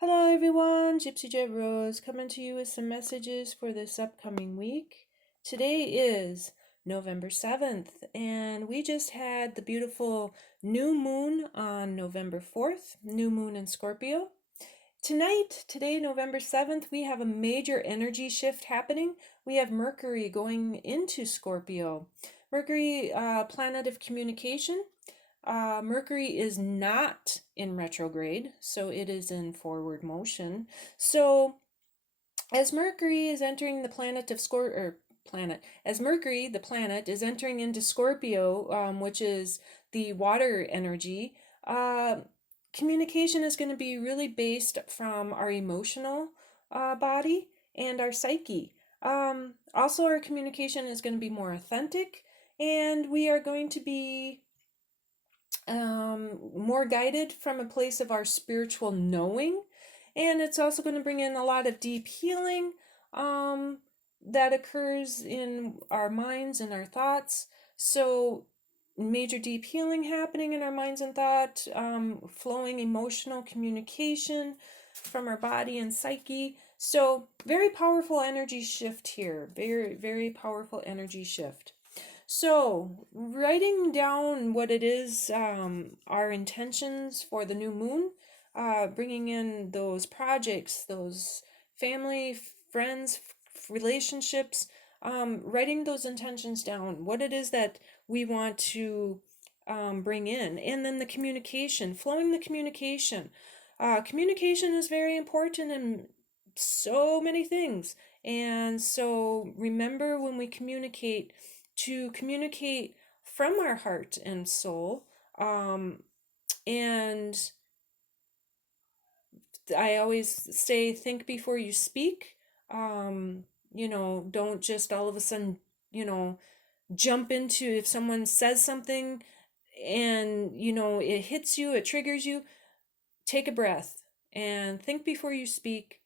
Hello everyone, Gypsy Jet Rose coming to you with some messages for this upcoming week. Today is November 7th, and we just had the beautiful new moon on November 4th, new moon in Scorpio. Today, November 7th, we have a major energy shift happening. We have Mercury going into Scorpio. Mercury, planet of communication. Mercury is not in retrograde, so it is in forward motion. So, as Mercury is entering the planet of as Mercury, the planet, is entering into Scorpio, which is the water energy, communication is going to be really based from our emotional body and our psyche. Also, our communication is going to be more authentic, and we are going to be more guided from a place of our spiritual knowing. And it's also going to bring in a lot of deep healing that occurs in our minds and our thoughts. So, major deep healing happening in our minds and thought, flowing emotional communication from our body and psyche. So, very powerful energy shift here. Very, very powerful energy shift. So, writing down what it is, our intentions for the new moon, bringing in those projects, those family, friends, relationships, writing those intentions down, what it is that we want to bring in, and then the communication, flowing the communication. Communication is very important in so many things, and so remember when we communicate to communicate from our heart and soul. And I always say, think before you speak. Don't just all of a sudden, jump into if someone says something and, it hits you, it triggers you. Take a breath and think before you speak,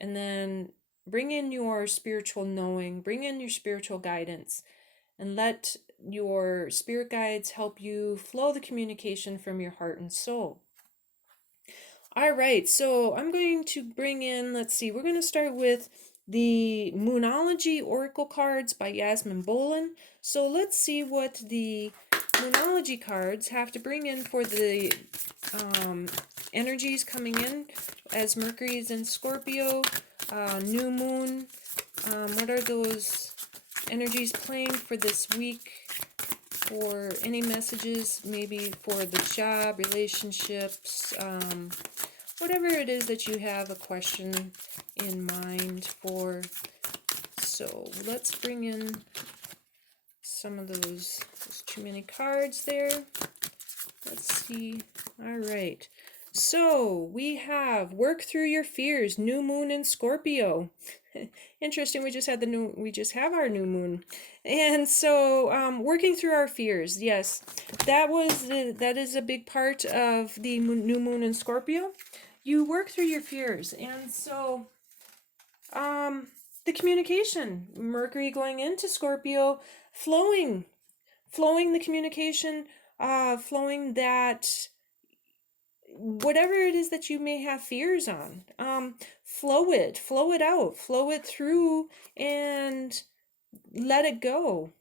and then bring in your spiritual knowing, bring in your spiritual guidance, and let your spirit guides help you flow the communication from your heart and soul. All right, so I'm going to bring in, let's see, we're going to start with the Moonology Oracle cards by Yasmin Boland. So let's see what the Moonology cards have to bring in for the energies coming in as Mercury is in Scorpio, new moon. What are those energies playing for this week? For any messages, maybe for the job, relationships, whatever it is that you have a question in mind for. So let's bring in some of those. There's too many cards there. Let's see. All right. So we have work through your fears, new moon in Scorpio. Interesting. We just have our new moon, and so working through our fears. Yes, that is a big part of the new moon in Scorpio. You work through your fears, and so the communication, Mercury going into Scorpio, flowing the communication, flowing that whatever it is that you may have fears on, flow it out, flow it through, and let it go.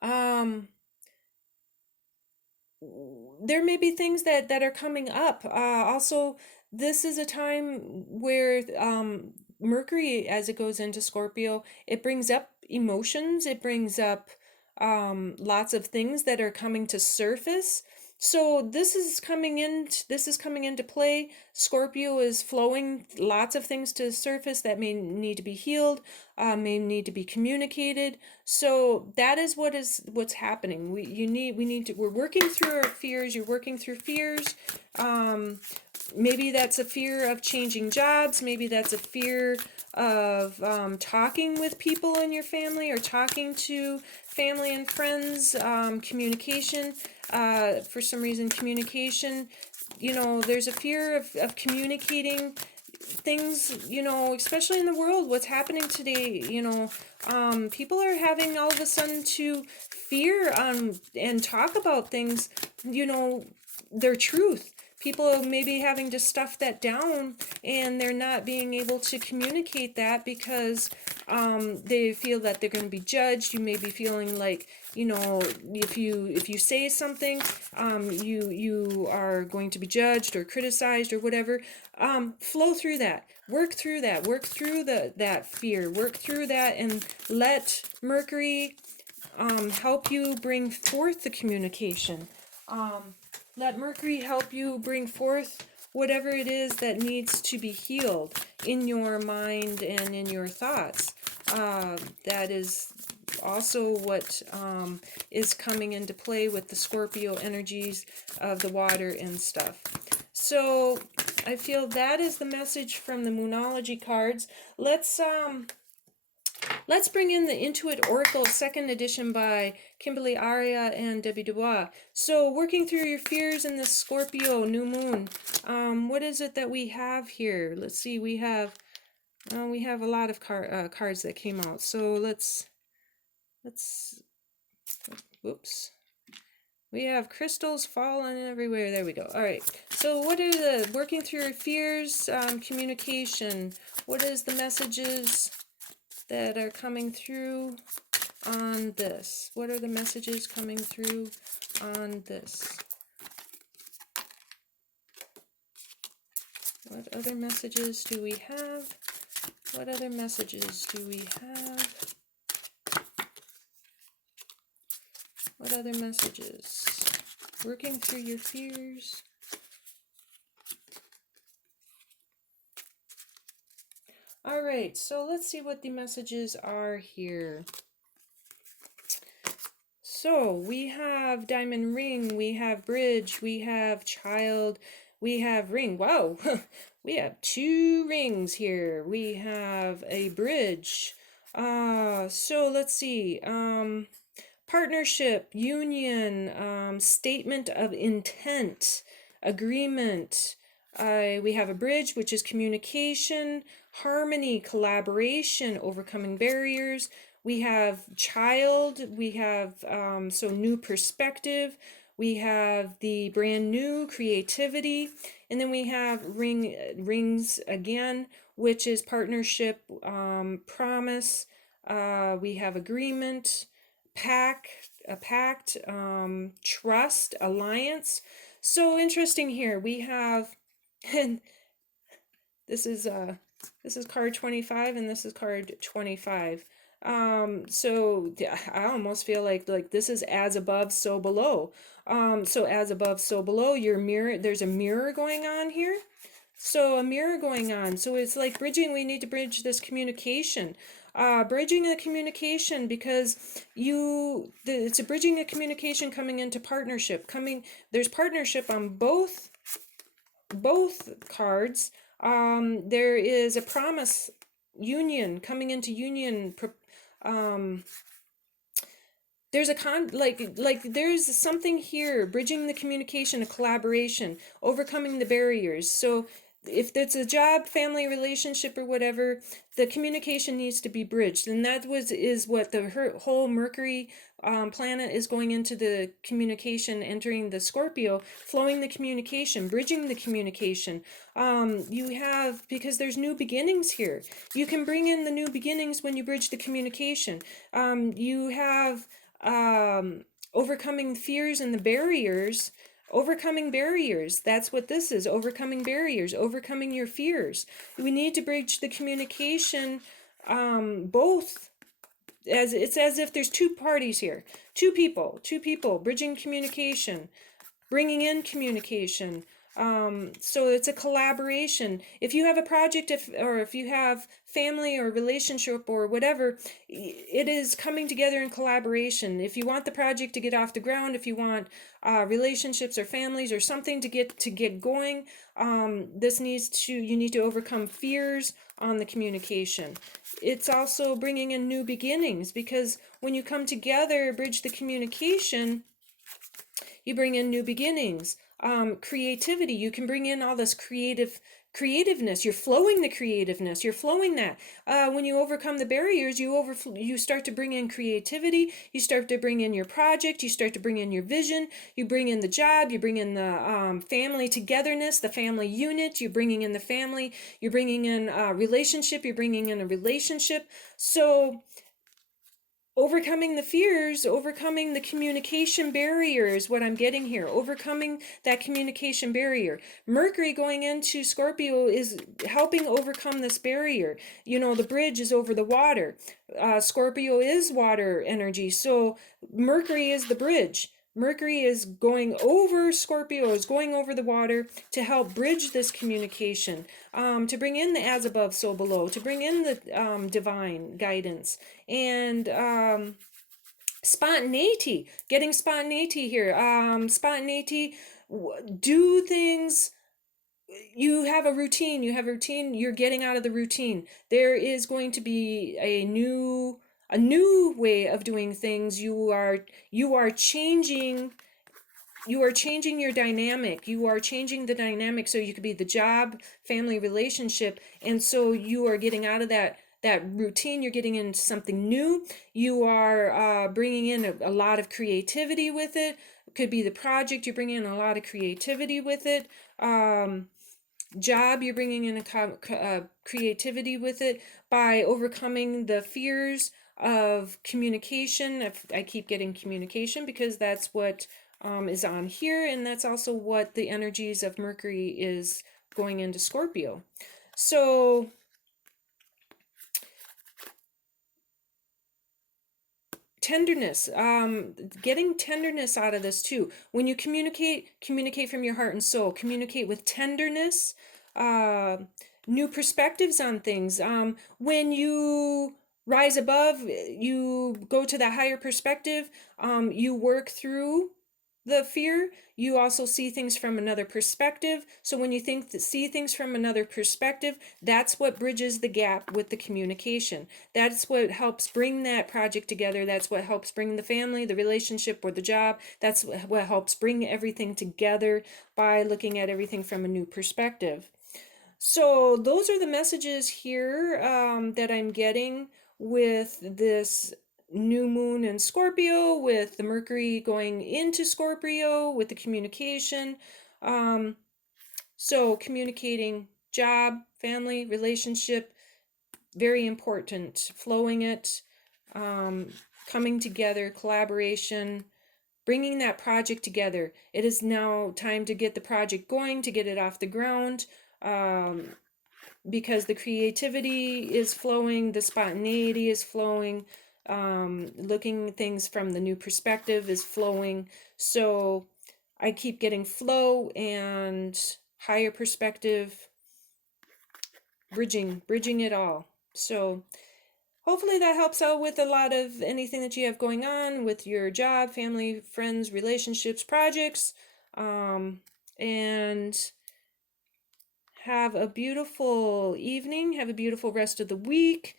There may be things that are coming up. Also, this is a time where Mercury, as it goes into Scorpio, it brings up emotions. It brings up lots of things that are coming to surface. So this is coming into play. Scorpio is flowing lots of things to the surface that may need to be healed, may need to be communicated. So that is what's happening. We're working through our fears. You're working through fears. Maybe that's a fear of changing jobs. Maybe that's a fear of talking with people in your family or talking to family and friends. Communication. For some reason, communication, there's a fear of communicating things, especially in the world, what's happening today, people are having all of a sudden to fear and talk about things, their truth. people may be having to stuff that down, and they're not being able to communicate that because they feel that they're going to be judged. You may be feeling like, you know, if you say something, you are going to be judged or criticized or whatever. Flow through that. Work through that. Work through that fear. Work through that, and let Mercury help you bring forth the communication. Let Mercury help you bring forth whatever it is that needs to be healed in your mind and in your thoughts. That is also what is coming into play with the Scorpio energies of the water and stuff. So I feel that is the message from the Moonology cards. Let's bring in the Intuit Oracle 2nd edition by Kimberly Aria and Debbie Dubois. So, working through your fears in the Scorpio new moon. What is it that we have here? Let's see. We have a lot of cards that came out. So let's. Whoops. We have crystals falling everywhere. There we go. All right. So, what are the working through your fears? Communication. What is the messages that are coming through on this? What are the messages coming through on this? What other messages do we have? What other messages do we have? What other messages? Working through your fears. All right, so let's see what the messages are here. So we have diamond ring, we have bridge, we have child, we have ring. Wow, we have 2 rings here. We have a bridge. So let's see. Partnership, union, statement of intent, agreement. We have a bridge, which is communication, harmony, collaboration, overcoming barriers. We have child, we have so new perspective, we have the brand new creativity, and then we have rings again, which is partnership, promise. We have agreement, a pact, trust, alliance. So interesting here. We have, and this is card 25, and this is card 25. So I almost feel like this is as above, so below. So as above, so below. Your mirror, there's a mirror going on here. So a mirror going on. So it's like bridging. We need to bridge this communication. Bridging a communication, because it's a bridging a communication coming into partnership. There's partnership on both cards. There is a promise, union, coming into union. There's a there's something here, bridging the communication, a collaboration, overcoming the barriers. So if it's a job, family, relationship, or whatever, the communication needs to be bridged, and that is what the whole Mercury planet is going into the communication, entering the Scorpio, flowing the communication, bridging the communication. You have, because there's new beginnings here. You can bring in the new beginnings when you bridge the communication. You have overcoming fears and the barriers. Overcoming barriers. That's what this is. Overcoming barriers. Overcoming your fears. We need to bridge the communication, both. It's as if there's 2 parties here. 2 people bridging communication, bringing in communication. So it's a collaboration. If you have a project, if you have family or relationship or whatever, it is coming together in collaboration. If you want the project to get off the ground, if you want relationships or families or something to get going, you need to overcome fears on the communication. It's also bringing in new beginnings, because when you come together, bridge the communication, you bring in new beginnings. creativity. You can bring in all this creativeness. You're flowing the creativeness. You're flowing that. When you overcome the barriers, you start to bring in creativity. You start to bring in your project. You start to bring in your vision. You bring in the job. You bring in the family togetherness, the family unit. You're bringing in the family. You're bringing in a relationship. You're bringing in a relationship. So overcoming the fears, overcoming the communication barrier is what I'm getting here. Overcoming that communication barrier. Mercury going into Scorpio is helping overcome this barrier. You know, the bridge is over the water. Scorpio is water energy, so Mercury is the bridge. Mercury is going over Scorpio, is going over the water to help bridge this communication, to bring in the as above, so below, to bring in the divine guidance and spontaneity, getting spontaneity here. Spontaneity, do things. You have a routine. You're getting out of the routine. There is going to be a new way of doing things. You are changing your dynamic. You are changing the dynamic, so you could be the job, family, relationship, and so you are getting out of that routine. You're getting into something new. You are bringing in a lot of creativity with it. It could be the project. You're bringing in a lot of creativity with it. Job, you're bringing in a creativity with it by overcoming the fears of communication. I keep getting communication because that's what is on here, and that's also what the energies of Mercury is going into Scorpio. So tenderness, getting tenderness out of this too. When you communicate from your heart and soul, communicate with tenderness, new perspectives on things. When you rise above, you go to that higher perspective, you work through the fear. You also see things from another perspective. So when you see things from another perspective, that's what bridges the gap with the communication. That's what helps bring that project together. That's what helps bring the family, the relationship, or the job. That's what helps bring everything together by looking at everything from a new perspective. So those are the messages here that I'm getting with this new moon in Scorpio, with the Mercury going into Scorpio, with the communication. So communicating, job, family, relationship, very important. Flowing it, coming together, collaboration, bringing that project together. It is now time to get the project going, to get it off the ground. Because the creativity is flowing, the spontaneity is flowing, looking things from the new perspective is flowing. So I keep getting flow and higher perspective, bridging it all. So hopefully that helps out with a lot of anything that you have going on with your job, family, friends, relationships, projects, and have a beautiful evening. Have a beautiful rest of the week.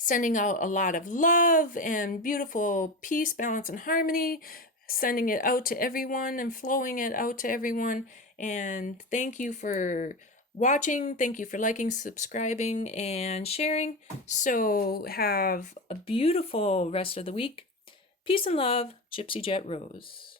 Sending out a lot of love and beautiful peace, balance, and harmony. Sending it out to everyone and flowing it out to everyone. And thank you for watching. Thank you for liking, subscribing, and sharing. So have a beautiful rest of the week. Peace and love, Gypsy Jet Rose.